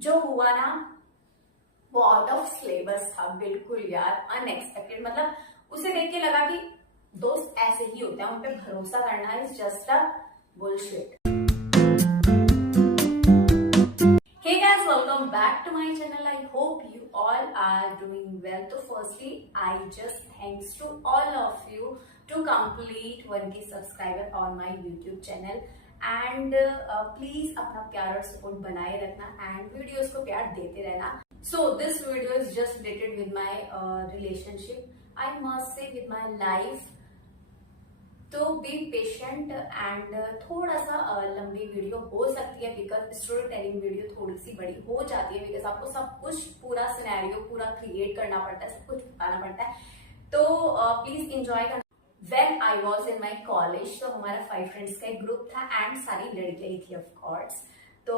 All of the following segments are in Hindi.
जो हुआ ना वो आउट ऑफ सिलेबस था, बिल्कुल यार अनएक्सपेक्टेड। मतलब उसे देख के लगा कि दोस्त ऐसे ही होते हैं, उन पे भरोसा करना is just a bullshit. Hey guys, welcome back to my channel. I hope you all are doing well. So firstly, I just thanks to all of you to complete 1K subscriber on my YouTube channel. And please अपना प्यार और सपोर्ट बनाए रखना and videos को प्यार देते रहना. So this video is just related with my relationship. I must say with my life. तो बी पेशेंट एंड थोड़ा सा लंबी वीडियो हो सकती है बिकॉज स्टोरी टेलिंग वीडियो थोड़ी सी बड़ी हो जाती है बिकॉज आपको सब कुछ पूरा सिनेरियो पूरा क्रिएट करना पड़ता है, सब कुछ बताना पड़ता है। तो प्लीज एंजॉय करना। When I was in my college तो हमारा 5 फ्रेंड्स का एक ग्रुप था एंड सारी लड़कियां ही थी ऑफ कोर्स। तो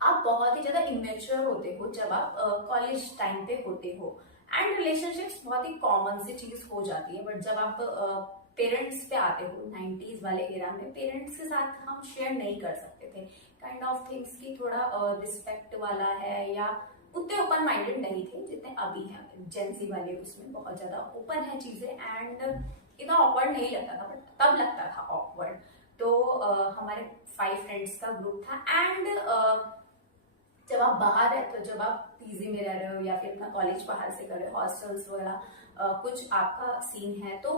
आप बहुत ही ज्यादा इमेच्योर होते हो जब आप कॉलेज टाइम पे होते हो एंड रिलेशनशिप्स बहुत ही कॉमन सी चीज हो जाती है। बट जब आप पेरेंट्स पे आते हो 90s वाले एरा में पेरेंट्स के साथ हम शेयर नहीं कर सकते थे काइंड ऑफ थिंग्स की थोड़ा रिस्पेक्ट वाला है या उतने ओपन माइंडेड नहीं थे जितने अभी हैं जेंजी वाले। उसमें बहुत ज्यादा ओपन है चीजें एंड इतना ऑकवर्ड नहीं लगता था बट तब लगता था ऑकवर्ड। तो हमारे 5 फ्रेंड्स का ग्रुप था एंड जब आप बाहर है तो जब आप पीजी में रह रहे हो या फिर अपना कॉलेज बाहर से कर रहे हो हॉस्टल्स वगैरह कुछ आपका सीन है तो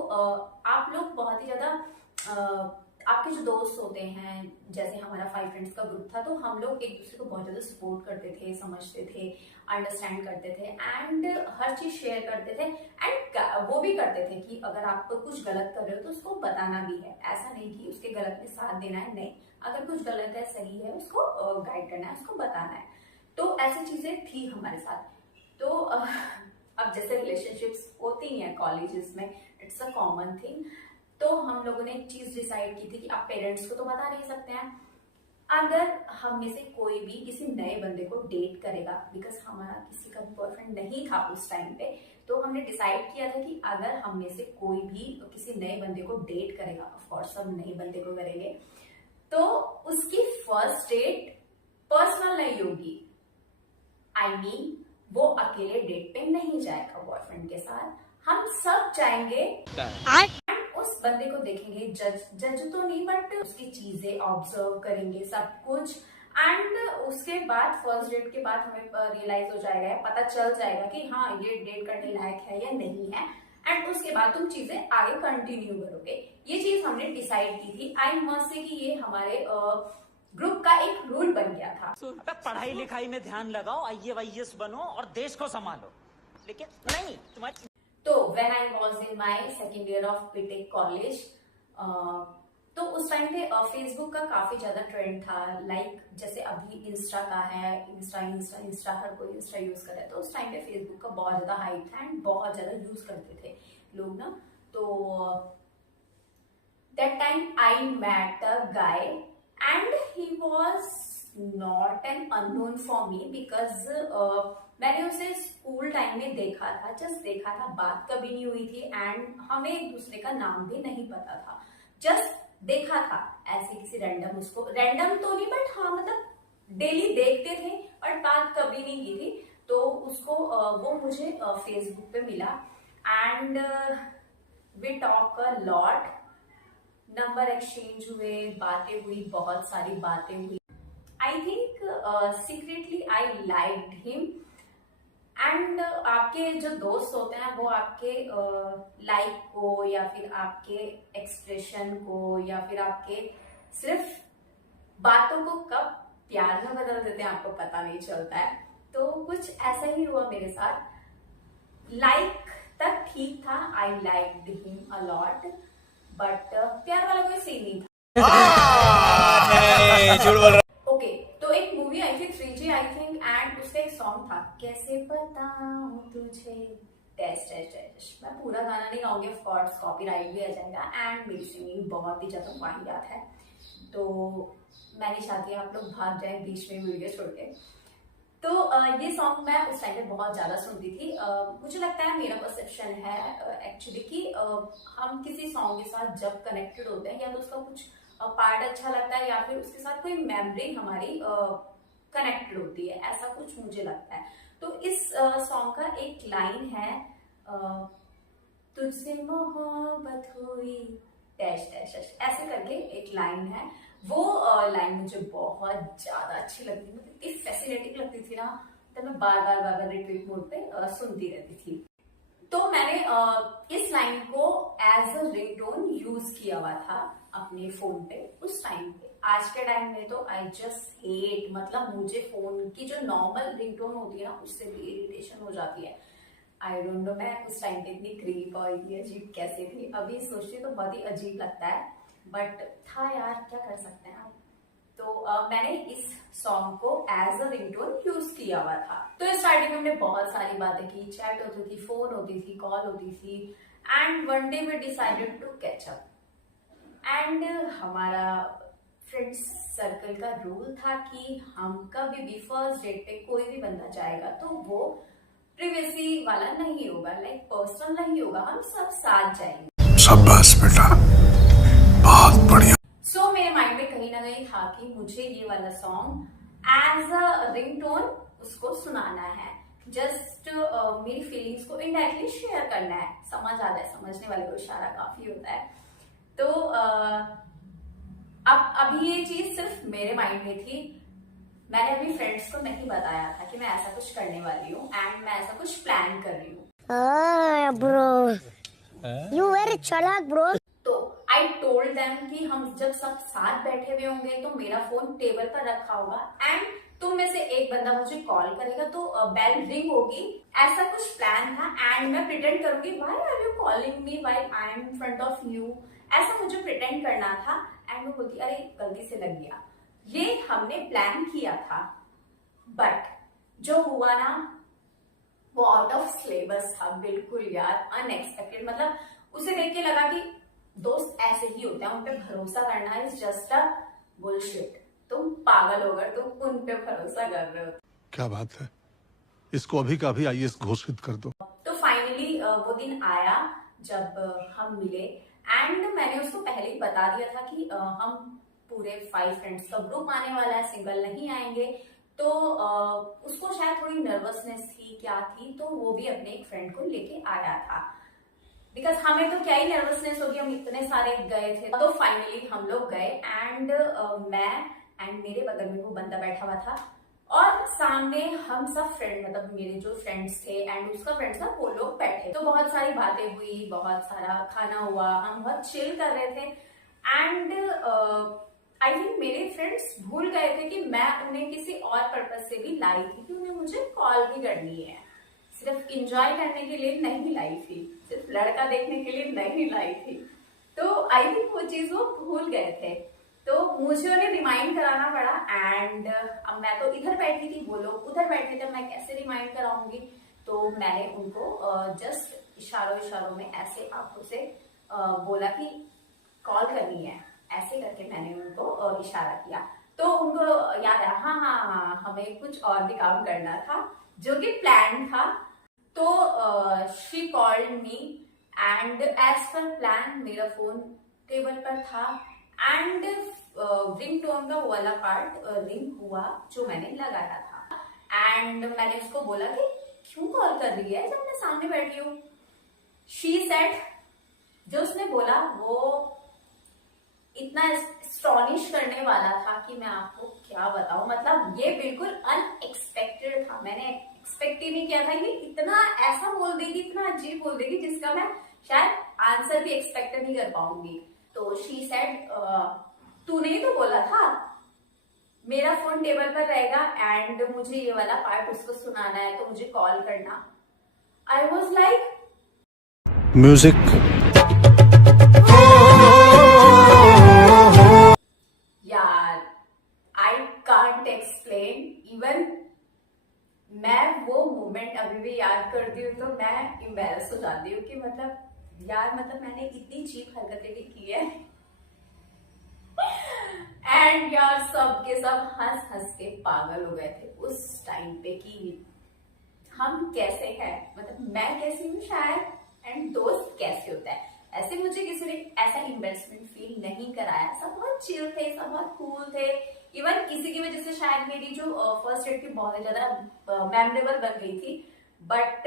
आप लोग बहुत ही ज्यादा आपके जो दोस्त होते हैं जैसे हमारा 5 फ्रेंड्स का ग्रुप था तो हम लोग एक दूसरे को बहुत ज्यादा सपोर्ट करते थे, समझते थे, अंडरस्टैंड करते थे एंड हर चीज शेयर करते थे एंड वो भी करते थे कि अगर आप कुछ गलत कर रहे हो तो उसको बताना भी है। ऐसा नहीं कि उसके गलत में साथ देना है, नहीं, अगर कुछ गलत है सही है उसको गाइड करना है, उसको बताना है। तो ऐसी चीजें थी हमारे साथ। तो अब जैसे रिलेशनशिप्स होती हैं कॉलेजेस में इट्स अ कॉमन थिंग। तो हम लोगों ने एक चीज डिसाइड की थी कि आप पेरेंट्स को तो बता नहीं सकते हैं। अगर हम में से कोई भी किसी नए बंदे को डेट करेगा बिकॉज हमारा किसी का बॉयफ्रेंड नहीं था उस टाइम पे, तो हमने डिसाइड किया था कि अगर हम में से कोई भी किसी नए बंदे को डेट करेगा, ऑफ कोर्स सब नए बंदे को करेंगे, तो उसकी फर्स्ट डेट पर्सनल नहीं होगी। आई मीन वो अकेले डेट पे नहीं जाएगा बॉयफ्रेंड के साथ, हम सब जाएंगे एंड उस बंदे को देखेंगे, जज तो नहीं बट उसकी चीजें ऑब्जर्व करेंगे सब कुछ एंड उसके बाद फर्स्ट डेट के बाद हमें रियलाइज हो जाएगा, पता चल जाएगा कि हाँ ये डेट करने लायक है या नहीं है एंड उसके बाद तुम चीजें आगे कंटिन्यू करोगे। ये चीज हमने डिसाइड की थी। आई मस्ट से कि ये हमारे ग्रुप का एक रूल बन गया था। पढ़ाई लिखाई में ध्यान लगाओ, IAS बनो और देश को संभालो, लेकिन नहीं तुम्हारी। तो when I was in my second year of BTech college तो उस टाइम पे फेसबुक का काफी ज्यादा ट्रेंड था। लाइक जैसे अभी इंस्टा का है, इंस्टा हर कोई इंस्टा यूज कर रहा है, तो उस टाइम पे फेसबुक का बहुत ज्यादा हाइप था एंड बहुत ज्यादा यूज करते थे लोग ना। तो that time I met a guy and he was not an unknown for me because मैंने उसे स्कूल टाइम में देखा था, जस्ट देखा था, बात कभी नहीं हुई थी एंड हमें एक दूसरे का नाम भी नहीं पता था, जस्ट देखा था ऐसे किसी रैंडम, उसको रैंडम तो नहीं बट हाँ मतलब डेली देखते थे बट बात कभी नहीं की थी। तो उसको वो मुझे फेसबुक पे मिला and we talk a lot, number exchange हुए, बातें हुई, बहुत सारी बातें हुई। I think secretly I liked him and आपके जो दोस्त होते हैं वो आपके लाइक को या फिर आपके एक्सप्रेशन को या फिर आपके सिर्फ बातों को कब प्यार में बदल देते हैं आपको पता नहीं चलता है। तो कुछ ऐसा ही हुआ मेरे साथ। लाइक तक ठीक था, आई liked him a lot but प्यार वाला कोई सीन नहीं था। ओके, तो एक मूवी आई थी 3G आई थिंक एंड उसका एक सॉन्ग था कैसे बताऊं तुझे डैश डैश डैश। मैं पूरा गाना नहीं गाऊंगी ऑफ कोर्स कॉपीराइट भी आ जाएगा एंड मेरी सिंगिंग बहुत ही ज्यादा वाहियात है, तो मैं नहीं चाहती आप लोग भाग जाए बीच में वीडियो छोड़ के। तो ये सॉन्ग मैं उस टाइम पे बहुत ज्यादा सुनती थी। मुझे लगता है मेरा परसेप्शन है एक्चुअली कि हम किसी सॉन्ग के साथ जब कनेक्टेड होते हैं या तो उसका कुछ पार्ट अच्छा लगता है या फिर उसके साथ कोई मेमोरी हमारी कनेक्टेड होती है, ऐसा कुछ मुझे लगता है। तो इस सॉन्ग का एक लाइन है, तुझसे मोहब्बत हुई डैश डैश डैश, ऐसे करके एक लाइन है। वो लाइन मुझे बहुत ज्यादा अच्छी लगती थी, मतलब इतनी फैसिनेटिंग लगती थी ना, तो मैं बार बार रिपीट मोड पे सुनती रहती थी। तो मैंने इस लाइन को एज अ रिंगटोन यूज किया हुआ था अपने फोन पे उस टाइम पे। आज के टाइम में तो आई जस्ट हेट, मतलब मुझे फोन की जो नॉर्मल रिंगटोन होती है ना, उससे भी इरिटेशन हो जाती है। आई डोंट नो, मैं उस टाइम पे इतनी क्रीप और इतनी अजीब कैसे थी, अभी सोचती तो बहुत ही अजीब लगता है, बट था यार, क्या कर सकते हैं आप। तो मैंने इस सॉन्ग को एज अ रिंगटोन यूज किया हुआ था। तो स्टार्टिंग में हमने बहुत सारी बातें की, चैट होती थी, फोन होती थी, कॉल होती थी, and one day we decided to catch up. And हमारा फ्रेंड्स सर्कल का रूल था कि हम कभी भी फर्स्ट डेट पे कोई भी बंदा जाएगा तो वो प्रिवेसी वाला नहीं होगा, लाइक पर्सनल नहीं होगा, हम सब साथ जाएंगे। शाबाश बेटा, बहुत बढ़िया। सो मेरे माइंड में कहीं ना कहीं था कि मुझे ये वाला सॉन्ग एज अ रिंगटोन उसको सुनाना है, जस्ट मेरी फीलिंग्स को इनडायरेक्टली शेयर करना है। समझ आ जाए, समझने वाले को इशारा काफी होता है। तो अब अभी ये चीज सिर्फ मेरे माइंड में थी, मैंने अभी फ्रेंड्स को नहीं बताया था कि मैं ऐसा कुछ करने वाली हूँ एंड मैं ऐसा कुछ प्लान कर रही हूँ। ब्रो यू वेरी चालाक ब्रो। तो आई टोल्ड देम कि हम जब सब साथ बैठे हुए होंगे तो मेरा फोन टेबल पर रखा होगा एंड तुम में से एक बंदा मुझे कॉल करेगा तो बेल रिंग होगी, ऐसा कुछ प्लान था। एंड मैं प्रिटेंड करूंगी why are you calling me while I am in front of you, ऐसा मुझे प्रिटेंड करना था। एंड वो बोलती अरे गलती से लग गया। ये हमने प्लान किया था, बट जो हुआ ना वो आउट ऑफ सिलेबस था, बिल्कुल यार अनएक्सपेक्टेड। मतलब उसे देख के लगा कि दोस्त ऐसे ही होते हैं, उन पे भरोसा करना इज जस्ट अ बुलशिट। तुम पागल हो गए, तुम उन पे भरोसा कर रहे हो। क्या बात है, इसको अभी का अभी आईएएस घोषित कर दो। तो फाइनली वो दिन आया जब हम मिले एंड मैंने उसको पहले ही बता दिया था कि हम पूरे 5 फ्रेंड्स का ग्रुप आने वाला है, सिंगल नहीं आएंगे। तो उसको शायद थोड़ी नर्वसनेस थी, क्या थी, तो वो भी अपने एक फ्रेंड को लेके आया था, बिकॉज हमें तो क्या ही नर्वसनेस होगी, हम इतने सारे गए थे। तो फाइनली हम लोग गए एंड मैं एंड मेरे बगल में वो बंदा बैठा हुआ था और सामने हम सब फ्रेंड, मतलब मेरे जो फ्रेंड्स थे एंड उसका फ्रेंड्स था, वो लोग बैठे। तो बहुत सारी बातें हुई, बहुत सारा खाना हुआ, हम बहुत चिल कर रहे थे। एंड आई थिंक मेरे फ्रेंड्स भूल गए थे कि मैं उन्हें किसी और पर्पज से भी लाई थी, कि उन्हें मुझे कॉल भी करनी है, सिर्फ इंजॉय करने के लिए नहीं लाई थी, सिर्फ लड़का देखने के लिए नहीं लाई थी। तो आई थिंक वो चीज वो भूल गए थे, तो मुझे उन्हें रिमाइंड कराना पड़ा। एंड अब मैं तो इधर बैठी थी, वो लोग उधर बैठे थे, मैं कैसे रिमाइंड कराऊंगी। तो मैंने उनको जस्ट इशारों में ऐसे आंखों से बोला कि कॉल करनी है, ऐसे करके मैंने उनको इशारा किया। तो उनको याद आया, हाँ हाँ हाँ, हमें कुछ और भी काम करना था जो कि प्लान था। तो she called me and as per plan मेरा फोन टेबल पर था एंड रिंगटोन का वो वाला पार्ट रिंग हुआ जो मैंने लगाया था। एंड मैंने उसको बोला कि क्यों कॉल कर रही है जब मैं सामने बैठी हूँ। शी सेड, जो उसने बोला वो इतना स्टॉनिश करने वाला था कि मैं आपको क्या बताऊं। मतलब ये बिल्कुल अनएक्सपेक्टेड था, मैंने एक्सपेक्ट ही नहीं किया था कि इतना ऐसा बोल देगी, इतना अजीब बोल देगी जिसका मैं शायद आंसर भी एक्सपेक्ट नहीं कर पाऊंगी। तो शी सेड, तूने ही तो बोला था मेरा फोन टेबल पर रहेगा एंड मुझे ये वाला पार्ट उसको सुनाना है तो मुझे कॉल करना। I was like music. यार आई कांट एक्सप्लेन, इवन मैं वो मोमेंट अभी भी याद करती हूँ तो मैं एम्बैरस हो जाती हूँ कि मतलब यार, मतलब मैंने इतनी चीप हरकतें भी की है। एंड यार सब के सब हंस हंस के पागल हो गए थे उस टाइम पे कि हम कैसे हैं, मतलब मैं कैसी हूँ शायद एंड दोस्त कैसे होता है। ऐसे मुझे किसी ने ऐसा इम्बेरसमेंट फील नहीं कराया। सब बहुत चिल थे, सब बहुत कूल थे। इवन किसी की वजह से शायद मेरी जो फर्स्ट डेट थी बहुत ही ज्यादा मेमोरेबल बन गई थी, बट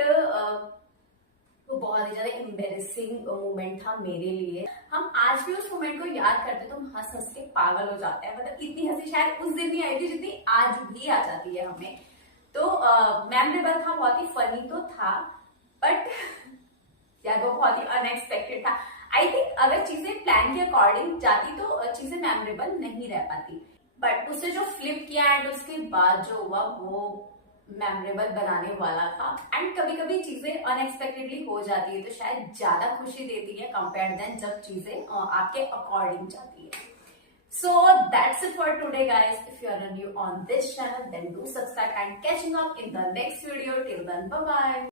वो बहुत ही ज्यादा एम्बेरसिंग मोमेंट था मेरे लिए। हम आज भी उस मोमेंट को याद करते तो हम हंस हंस के पागल हो जाते हैं। मतलब इतनी हंसी शायद उस दिन नहीं आई थी जितनी आज भी आ जाती है हमें। तो मेमोरेबल था, बहुत ही फनी तो था, बट यार वो बहुत ही अनएक्सपेक्टेड था। आई थिंक अगर चीजें प्लान के अकॉर्डिंग जाती तो चीजें मेमोरेबल नहीं रह पाती, बट उससे जो फ्लिप किया एंड उसके बाद जो हुआ वो मेमोरेबल बनाने वाला था। एंड कभी कभी चीजें अनएक्सपेक्टेडली हो जाती है तो शायद ज्यादा खुशी देती है कंपेयर देन जब चीजें आपके अकॉर्डिंग जाती है। So that's it for today guys. If you are new on this channel then do subscribe and catching up in the next video. Till then, bye bye.